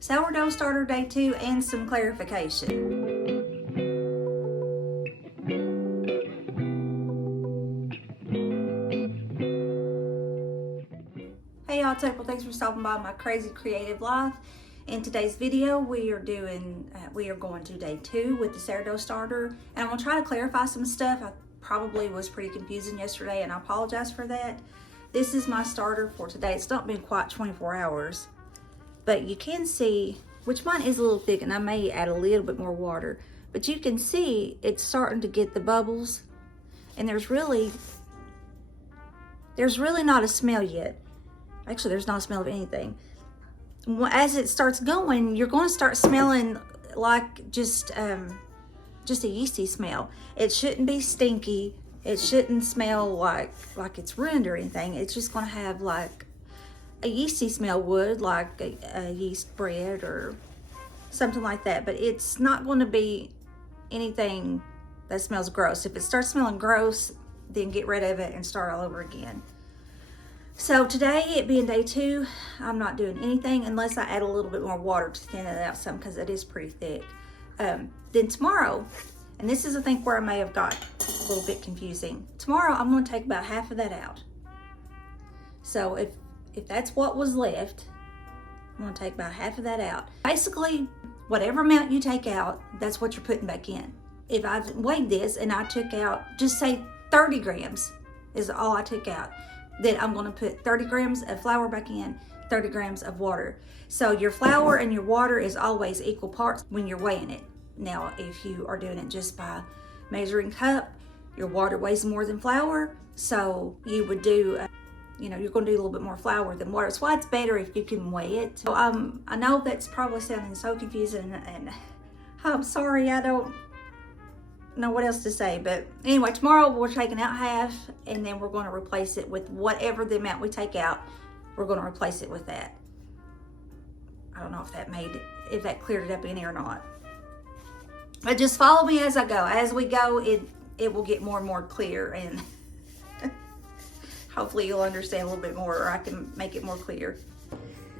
Sourdough starter day 2 and some clarification. Hey y'all, thanks for stopping by my crazy creative life. In today's video, we are going to day 2 with the sourdough starter, and I'm gonna try to clarify some stuff. I probably was pretty confusing yesterday, and I apologize for that. This is my starter for today. It's not been quite 24 hours, but you can see, which mine is a little thick, and I may add a little bit more water, but you can see it's starting to get the bubbles, and there's really not a smell yet. Actually, there's not a smell of anything. As it starts going, you're going to start smelling like just a yeasty smell. It shouldn't be stinky. It shouldn't smell like it's ruined or anything. It's just going to have like a yeasty smell would, like a yeast bread or something like that. But it's not going to be anything that smells gross. If it starts smelling gross, then get rid of it and start all over again. So today, it being day 2, I'm not doing anything unless I add a little bit more water to thin it out some, because it is pretty thick. Then tomorrow, and this is I think where I may have got a little bit confusing. Tomorrow, I'm going to take about half of that out. So if that's what was left, I'm going to take about half of that out. Basically, whatever amount you take out, that's what you're putting back in. If I've weighed this and I took out, just say 30 grams is all I took out, then I'm going to put 30 grams of flour back in, 30 grams of water. So your flour and your water is always equal parts when you're weighing it. Now, if you are doing it just by measuring cup, your water weighs more than flour, so you would do, you're going to do a little bit more flour than water. That's why it's better if you can weigh it. So I know that's probably sounding so confusing, and I'm sorry, I don't know what else to say. But anyway, tomorrow we're taking out half, and then we're going to replace it with whatever the amount we take out. We're going to replace it with that. I don't know if that cleared it up any or not. But just follow me as I go. As we go, it will get more and more clear, and hopefully you'll understand a little bit more, or I can make it more clear.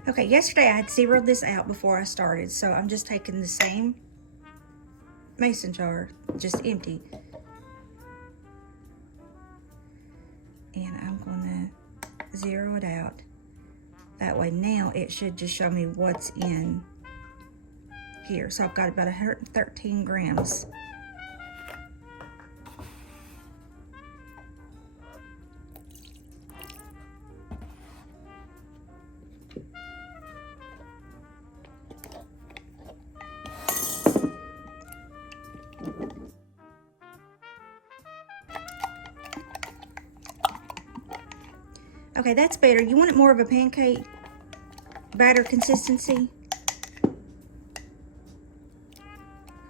Okay, yesterday I had zeroed this out before I started, so I'm just taking the same mason jar, just empty, and I'm going to zero it out. That way now it should just show me what's in here. So I've got about 113 grams. Okay, that's better. You want it more of a pancake batter consistency.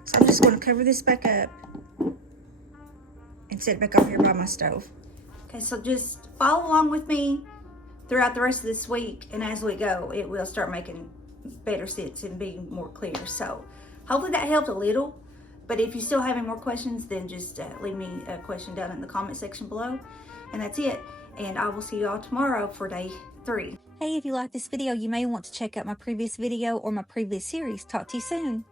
So I'm just going to cover this back up and set it back over here by my stove. Okay, so just follow along with me throughout the rest of this week, and as we go, it will start making better sense and being more clear. So hopefully that helped a little. But if you still have any more questions, then just leave me a question down in the comment section below. And that's it. And I will see you all tomorrow for day 3. Hey, if you like this video, you may want to check out my previous video or my previous series. Talk to you soon.